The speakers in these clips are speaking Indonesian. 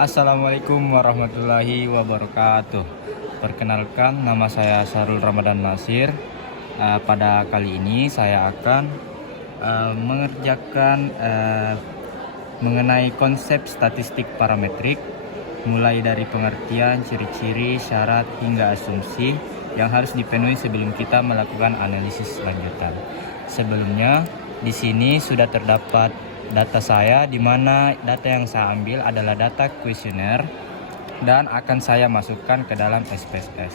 Assalamualaikum warahmatullahi wabarakatuh. Perkenalkan, nama saya Syahrul Ramadan Nasir. Pada kali ini saya akan mengerjakan mengenai konsep statistik parametrik, mulai dari pengertian, ciri-ciri, syarat, hingga asumsi yang harus dipenuhi sebelum kita melakukan analisis lanjutan. Sebelumnya, di sini sudah terdapat data saya, di mana data yang saya ambil adalah data kuesioner dan akan saya masukkan ke dalam SPSS.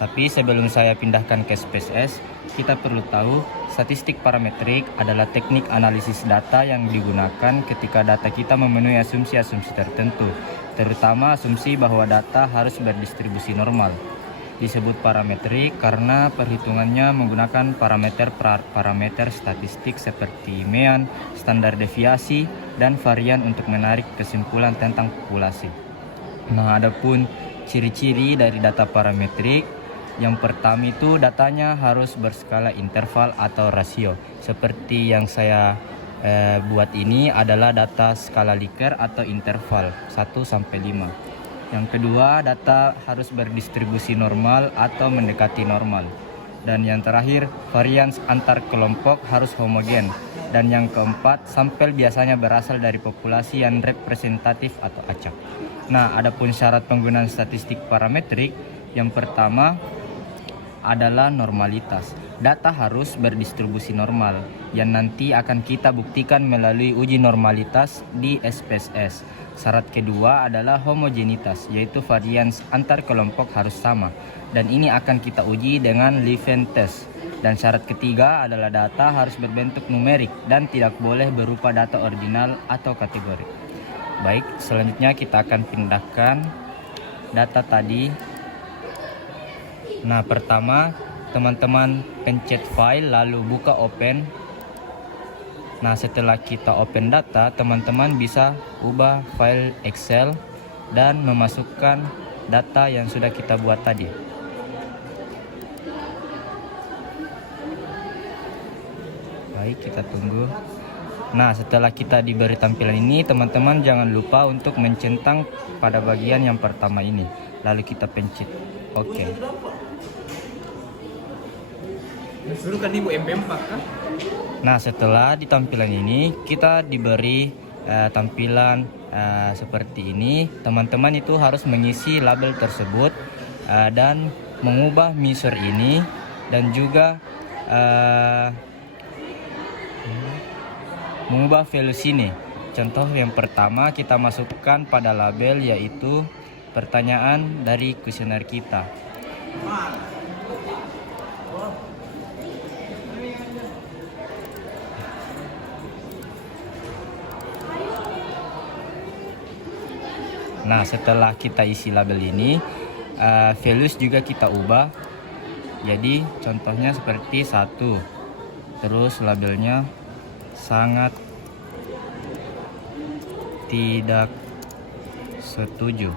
Tapi sebelum saya pindahkan ke SPSS, kita perlu tahu statistik parametrik adalah teknik analisis data yang digunakan ketika data kita memenuhi asumsi-asumsi tertentu, terutama asumsi bahwa data harus berdistribusi normal. Disebut parametrik karena perhitungannya menggunakan parameter statistik seperti mean, standar deviasi, dan varian untuk menarik kesimpulan tentang populasi. Nah, adapun ciri-ciri dari data parametrik, yang pertama itu datanya harus berskala interval atau rasio. Seperti yang saya buat ini adalah data skala Likert atau interval 1 sampai 5. Yang kedua, data harus berdistribusi normal atau mendekati normal. Dan yang terakhir, varians antar kelompok harus homogen. Dan yang keempat, sampel biasanya berasal dari populasi yang representatif atau acak. Nah, adapun syarat penggunaan statistik parametrik, yang pertama adalah normalitas. Data harus berdistribusi normal yang nanti akan kita buktikan melalui uji normalitas di SPSS. Syarat kedua adalah homogenitas, yaitu varians antar kelompok harus sama, dan ini akan kita uji dengan Levene test. Dan syarat ketiga adalah data harus berbentuk numerik dan tidak boleh berupa data ordinal atau kategori. Baik, selanjutnya kita akan pindahkan data tadi. Nah, pertama teman-teman pencet file lalu buka open. Nah, setelah kita open data, teman-teman bisa ubah file Excel dan memasukkan data yang sudah kita buat tadi. Baik, kita tunggu. Nah, setelah kita diberi tampilan ini, teman-teman jangan lupa untuk mencentang pada bagian yang pertama ini. Lalu kita pencet OK. Nah, setelah di tampilan ini kita diberi tampilan seperti ini. Teman-teman itu harus mengisi label tersebut dan mengubah measure ini, dan juga mengubah value sini. Contoh yang pertama, kita masukkan pada label yaitu pertanyaan dari kuesioner kita. Nah, setelah kita isi label ini, values juga kita ubah. Jadi contohnya seperti 1. Terus labelnya sangat tidak setuju.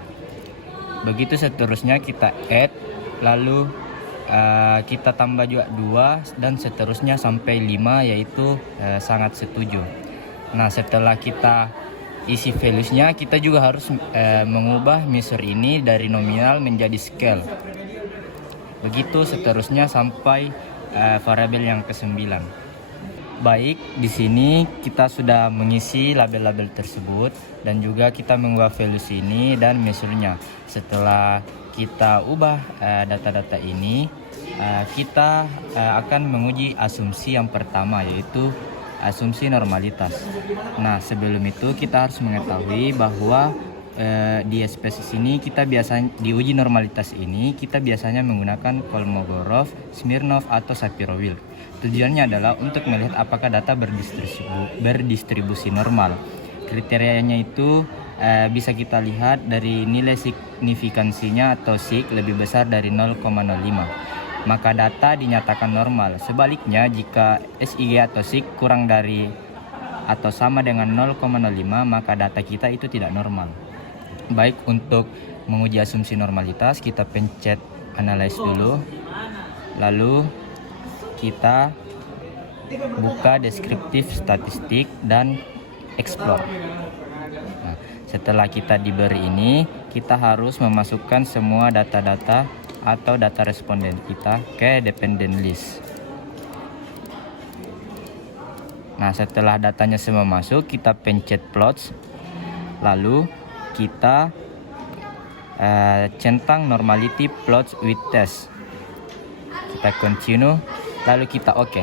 Begitu seterusnya kita add, lalu kita tambah juga 2 dan seterusnya sampai 5, yaitu sangat setuju. Nah, setelah kita isi values-nya, kita juga harus mengubah measure ini dari nominal menjadi scale. Begitu seterusnya sampai variabel yang ke-9. Baik, di sini kita sudah mengisi label-label tersebut dan juga kita mengubah values ini dan measure-nya. Setelah kita ubah data-data ini, kita akan menguji asumsi yang pertama, yaitu asumsi normalitas. Nah, sebelum itu kita harus mengetahui bahwa di SPSS ini kita biasanya di uji normalitas ini kita biasanya menggunakan Kolmogorov, Smirnov, atau Shapiro-Wilk. Tujuannya adalah untuk melihat apakah data berdistribusi normal. Kriterianya itu bisa kita lihat dari nilai signifikansinya atau sig lebih besar dari 0,05. Maka data dinyatakan normal. Sebaliknya, jika SIG atau sig kurang dari atau sama dengan 0,05, maka data kita itu tidak normal. Baik, untuk menguji asumsi normalitas, kita pencet analyze dulu. Lalu kita buka deskriptif statistik dan explore. Nah, Setelah kita diberi ini, kita harus memasukkan semua data-data atau data responden kita ke dependent list. Nah, setelah datanya semua masuk, kita pencet plots, lalu kita centang normality plots with test. Kita continue, lalu kita oke.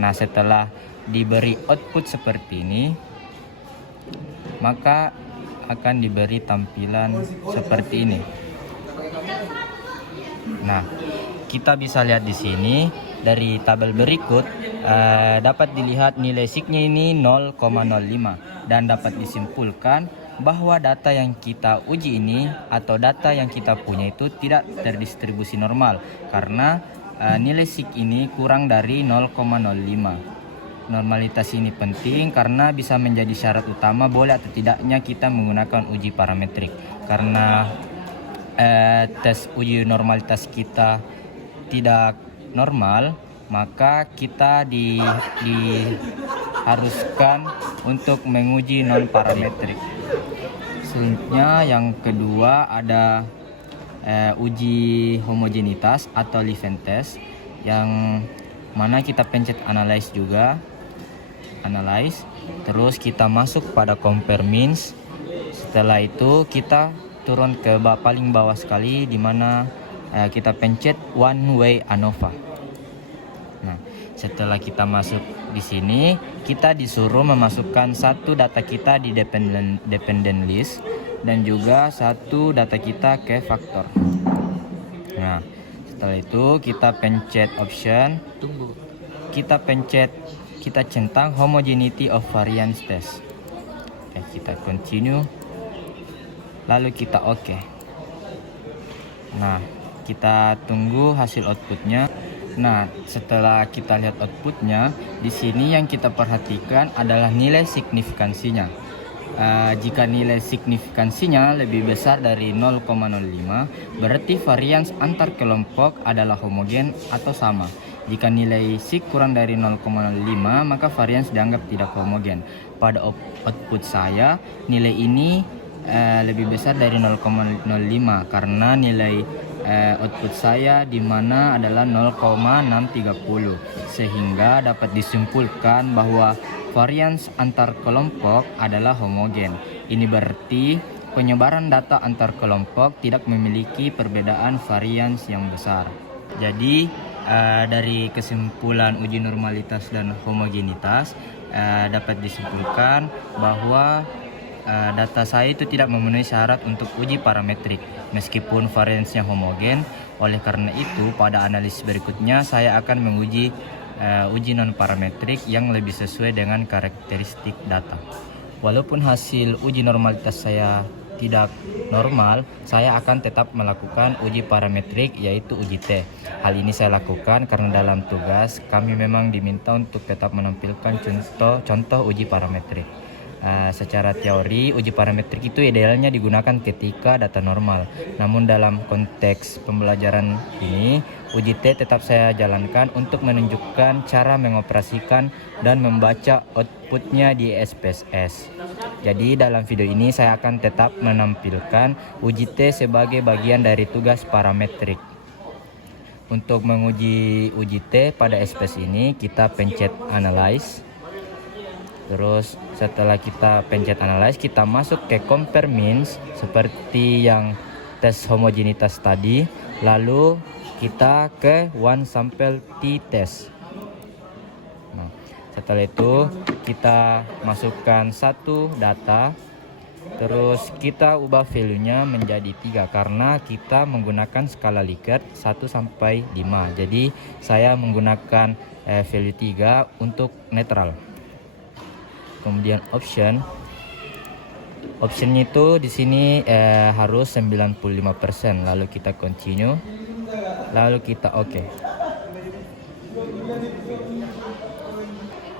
Nah, setelah diberi output seperti ini, maka akan diberi tampilan seperti ini. Nah, kita bisa lihat di sini dari tabel berikut dapat dilihat nilai SIG-nya ini 0,05 dan dapat disimpulkan bahwa data yang kita uji ini atau data yang kita punya itu tidak terdistribusi normal karena nilai SIG ini kurang dari 0,05. Normalitas ini penting karena bisa menjadi syarat utama boleh atau tidaknya kita menggunakan uji parametrik. Karena tes uji normalitas kita tidak normal, maka kita diharuskan untuk menguji non parametrik. Selanjutnya yang kedua ada uji homogenitas atau Levene test, yang mana kita pencet analyze juga, terus kita masuk pada compare means. Setelah itu kita turun ke paling bawah sekali, di mana kita pencet one way ANOVA. Nah, setelah kita masuk di sini, kita disuruh memasukkan satu data kita di dependent list dan juga satu data kita ke faktor. Nah, setelah itu kita pencet option, kita centang homogeneity of variance test. Oke, kita continue, lalu kita oke. Nah, kita tunggu hasil outputnya. Nah, setelah kita lihat outputnya, di sini yang kita perhatikan adalah nilai signifikansinya. Jika nilai signifikansinya lebih besar dari 0,05, berarti varians antar kelompok adalah homogen atau sama. Jika nilai SIG kurang dari 0,05, maka varians dianggap tidak homogen. Pada output saya, nilai ini lebih besar dari 0,05 karena nilai output saya di mana adalah 0,630, sehingga dapat disimpulkan bahwa varians antar kelompok adalah homogen. Ini berarti penyebaran data antar kelompok tidak memiliki perbedaan varians yang besar. Jadi dari kesimpulan uji normalitas dan homogenitas dapat disimpulkan bahwa data saya itu tidak memenuhi syarat untuk uji parametrik meskipun variansnya homogen. Oleh karena itu, pada analisis berikutnya saya akan menguji uji non parametrik yang lebih sesuai dengan karakteristik data. Walaupun hasil uji normalitas saya tidak normal, saya akan tetap melakukan uji parametrik, yaitu uji T. Hal ini saya lakukan karena dalam tugas kami memang diminta untuk tetap menampilkan contoh uji parametrik. Secara teori, uji parametrik itu idealnya digunakan ketika data normal. Namun dalam konteks pembelajaran ini, uji T tetap saya jalankan untuk menunjukkan cara mengoperasikan dan membaca outputnya di SPSS. Jadi dalam video ini saya akan tetap menampilkan uji T sebagai bagian dari tugas parametrik. Untuk menguji uji T pada SPSS ini, kita pencet analyze. Terus setelah kita pencet analyze, kita masuk ke compare means seperti yang tes homogenitas tadi. Lalu kita ke one sample t test. Nah, setelah itu kita masukkan satu data. Terus kita ubah value-nya menjadi 3 karena kita menggunakan skala Likert 1 sampai 5. Jadi saya menggunakan value 3 untuk netral. Kemudian optionnya itu di sini harus 95%. Lalu kita continue, lalu kita oke.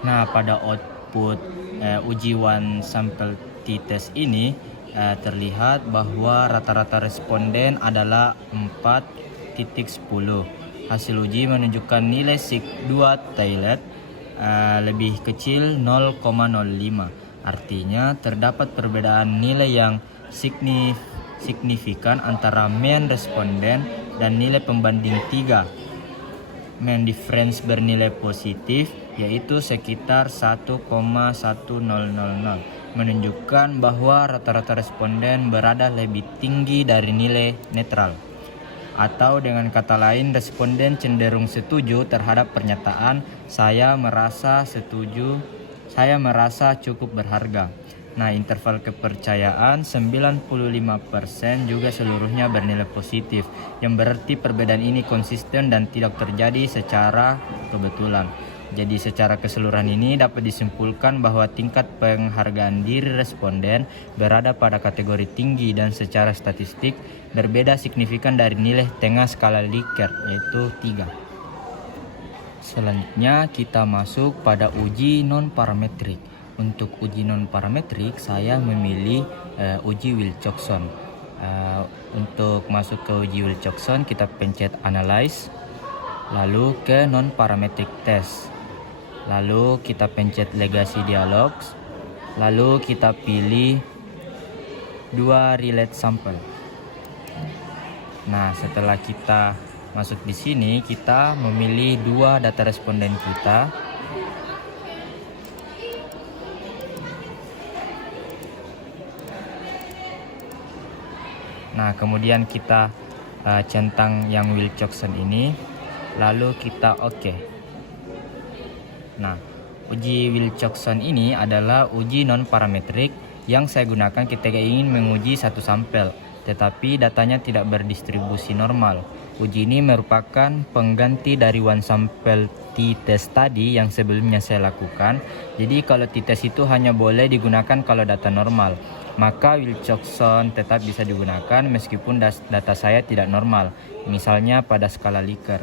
Nah, pada output uji one sample t-test ini terlihat bahwa rata-rata responden adalah 4.10. Hasil uji menunjukkan nilai SIG 2 Taillet lebih kecil 0,05. Artinya terdapat perbedaan nilai yang signifikan antara mean responden dan nilai pembanding 3. Mean difference bernilai positif, yaitu sekitar 1,1000, menunjukkan bahwa rata-rata responden berada lebih tinggi dari nilai netral. Atau dengan kata lain, responden cenderung setuju terhadap pernyataan saya merasa cukup berharga. Nah, interval kepercayaan 95% juga seluruhnya bernilai positif, yang berarti perbedaan ini konsisten dan tidak terjadi secara kebetulan. Jadi secara keseluruhan ini dapat disimpulkan bahwa tingkat penghargaan diri responden berada pada kategori tinggi dan secara statistik berbeda signifikan dari nilai tengah skala Likert, yaitu 3. Selanjutnya kita masuk pada uji non-parametrik. Untuk uji non-parametrik saya memilih uji Wilcoxon. Untuk masuk ke uji Wilcoxon kita pencet Analyze, lalu ke non-parametric test. Lalu kita pencet Legacy Dialogs, lalu kita pilih 2 relate sample. Nah, setelah kita masuk di sini, kita memilih 2 data responden kita. Nah, kemudian kita centang yang Wilcoxon ini, lalu kita OK. Nah, uji Wilcoxon ini adalah uji non-parametrik yang saya gunakan ketika ingin menguji satu sampel, tetapi datanya tidak berdistribusi normal. Uji ini merupakan pengganti dari one sample t-test tadi yang sebelumnya saya lakukan. Jadi kalau t-test itu hanya boleh digunakan kalau data normal, maka Wilcoxon tetap bisa digunakan meskipun data saya tidak normal, misalnya pada skala Likert.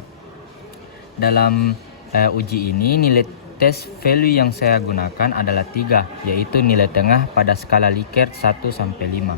Dalam uji ini nilai test value yang saya gunakan adalah 3, yaitu nilai tengah pada skala Likert 1-5.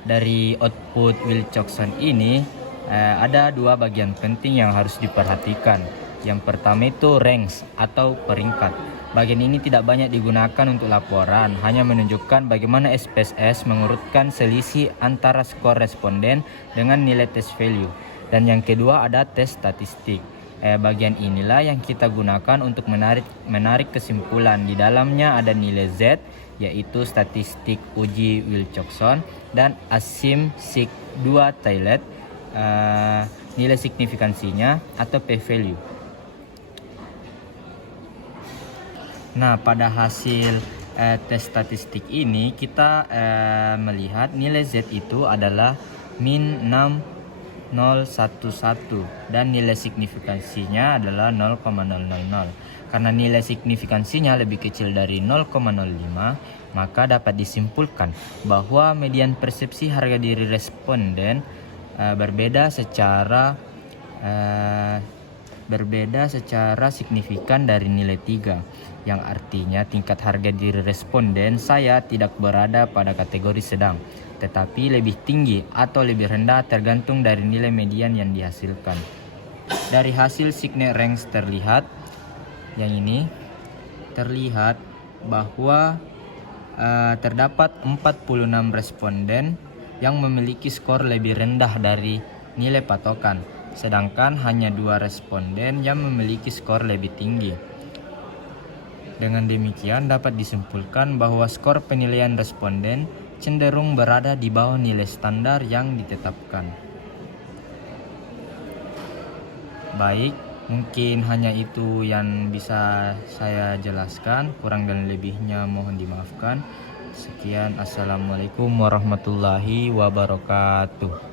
Dari output Wilcoxon ini ada 2 bagian penting yang harus diperhatikan. Yang pertama itu ranks atau peringkat. Bagian ini tidak banyak digunakan untuk laporan, hanya menunjukkan bagaimana SPSS mengurutkan selisih antara skor responden dengan nilai test value. Dan yang kedua ada tes statistik. Bagian inilah yang kita gunakan untuk menarik kesimpulan. Di dalamnya ada nilai Z, yaitu statistik uji Wilcoxon, dan asim sig 2 Taillet, nilai signifikansinya atau p-value. Nah, pada hasil tes statistik ini kita melihat nilai Z itu adalah min 6,011 dan nilai signifikansinya adalah 0,000. Karena nilai signifikansinya lebih kecil dari 0,05, maka dapat disimpulkan bahwa median persepsi harga diri responden berbeda secara signifikan dari nilai 3, yang artinya tingkat harga diri responden saya tidak berada pada kategori sedang, tetapi lebih tinggi atau lebih rendah tergantung dari nilai median yang dihasilkan. Dari hasil SigneRanks terlihat, yang ini terlihat bahwa terdapat 46 responden yang memiliki skor lebih rendah dari nilai patokan, sedangkan hanya 2 responden yang memiliki skor lebih tinggi. Dengan demikian dapat disimpulkan bahwa skor penilaian responden cenderung berada di bawah nilai standar yang ditetapkan. Baik, mungkin hanya itu yang bisa saya jelaskan. Kurang dan lebihnya mohon dimaafkan. Sekian, assalamualaikum warahmatullahi wabarakatuh.